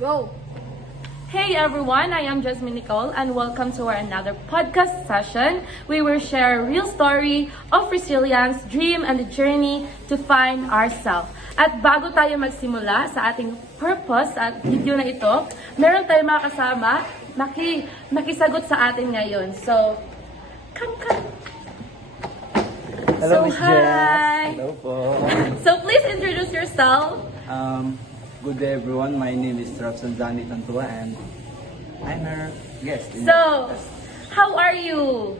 Go! Hey everyone, I am Jasmine Nicole and welcome to our another podcast session. We will share a real story of resilience, dream, and the journey to find ourselves. At bago tayo magsimula sa ating purpose at video na ito, meron tayong mga kasama makisagot sa atin ngayon. So, come. Hello, So, Miss hi. Jess. Hello po. So please introduce yourself. Good day, everyone. My name is Rapson Zani Tantua, and I'm her guest. So, how are you?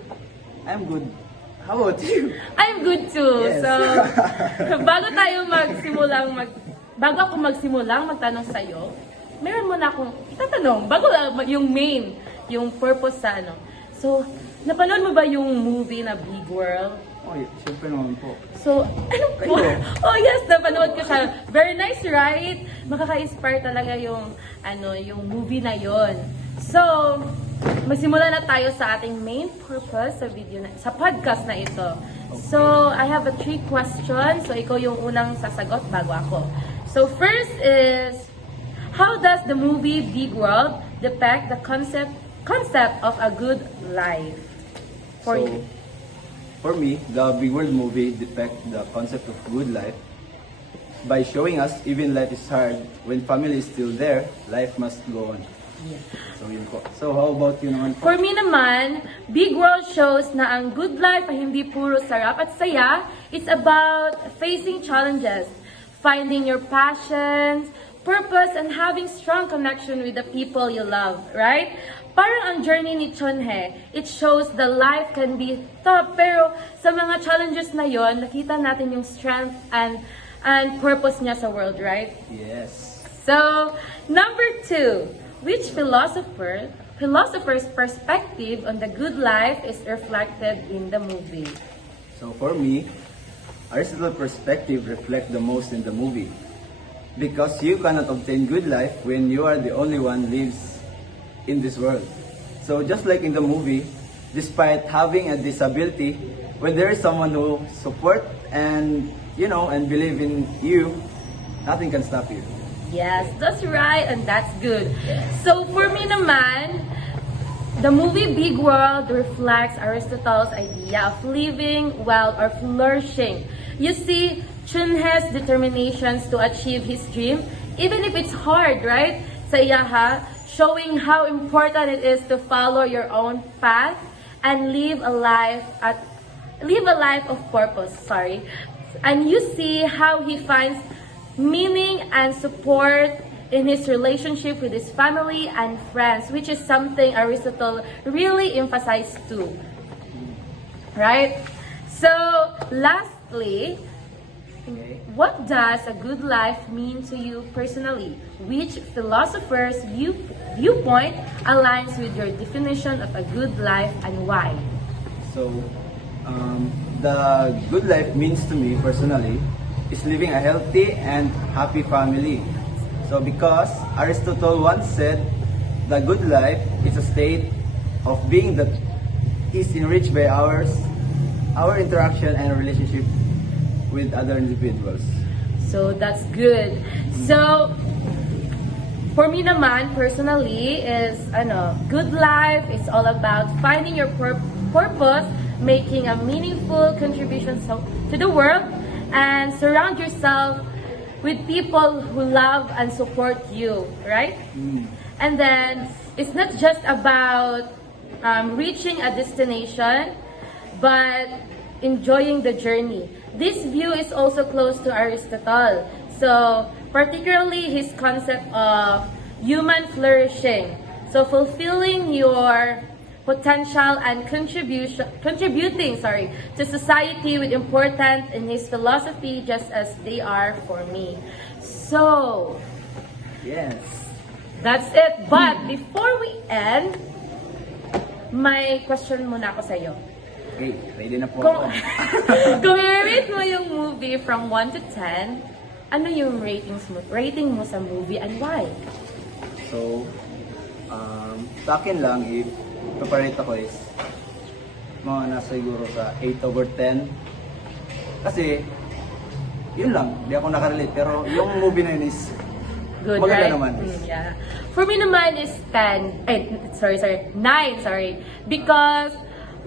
I'm good. How about you? I'm good too. Yes. So, bago ako magsimulang magtanong sa iyo, meron muna akong itatanong, bago yung main, yung purpose sa ano. So, napanood mo ba yung movie na Big World? Oh, syempre naman po. So, ano po? Oh yes, napanood ko siya. Very nice, right? Makaka-inspire talaga yung movie na yon. So, magsimula na tayo sa ating main purpose sa podcast na ito. So, I have 3 questions. So, ikaw yung unang sasagot bago ako. So, first is, how does the movie Big World depict the concept of a good life for you? For me, the Big World movie depicts the concept of good life by showing us even life is hard. When family is still there, life must go on. Yeah. So, yun po. So, how about you naman po? For me naman, Big World shows na ang good life ay hindi puro sarap at saya. It's about facing challenges, finding your passions, purpose, and having strong connection with the people you love, right? Parang ang journey ni Chunhe, it shows the life can be tough, pero sa mga challenges na yon, nakita natin yung strength and purpose niya sa world, right? Yes. So, number 2, which philosopher's perspective on the good life is reflected in the movie? So, for me, Aristotle's perspective reflects the most in the movie. Because you cannot obtain good life when you are the only one lives in this world. So just like in the movie, despite having a disability, when there is someone who support and believe in you, nothing can stop you. Yes, that's right, and that's good. So for me naman, the movie Big World reflects Aristotle's idea of living well or flourishing. You see Chunhe's determinations to achieve his dream, even if it's hard, right? Sa iyaha, showing how important it is to follow your own path and live a life of purpose. And you see how he finds meaning and support in his relationship with his family and friends, which is something Aristotle really emphasized too. Right? So, lastly, what does a good life mean to you personally? Which philosopher's viewpoint aligns with your definition of a good life and why? So, the good life means to me personally is living a healthy and happy family. So, because Aristotle once said, the good life is a state of being that is enriched by our interaction and relationship with other individuals. So that's good. So for me naman personally is good life is all about finding your purpose, making a meaningful contribution to the world, and surround yourself with people who love and support you, right? And then it's not just about reaching a destination, but enjoying the journey. This view is also close to Aristotle. So, particularly his concept of human flourishing. So, fulfilling your potential and contributing to society with important in his philosophy just as they are for me. So, Yes. that's it. But before we end, may question muna ako sa iyo. Okay, ready na po Kung, ako. kung i-rate mo yung movie from 1 to 10, ano yung rating mo sa movie and why? So, sa akin lang, if paparate ako is mga nasa siguro sa 8/10. Kasi, yun lang, di ako nakarelate. Pero yung movie na yun is Good, Maganda right? naman. Yeah. For me naman is 10. Sorry. 9, sorry. Because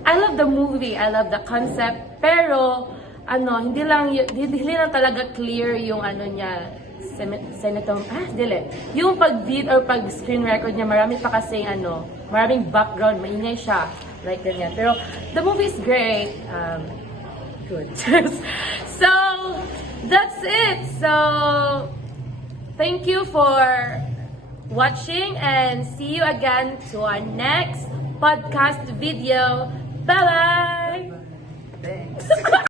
I love the movie, I love the concept, pero hindi lang talaga clear yung niya, yung pag-beat or pag-screen record niya, marami pa kasing maraming background, maingay siya, like ganyan. Pero the movie is great, good. So, that's it. So, thank you for watching and see you again to our next podcast video. Bye-bye! Thanks.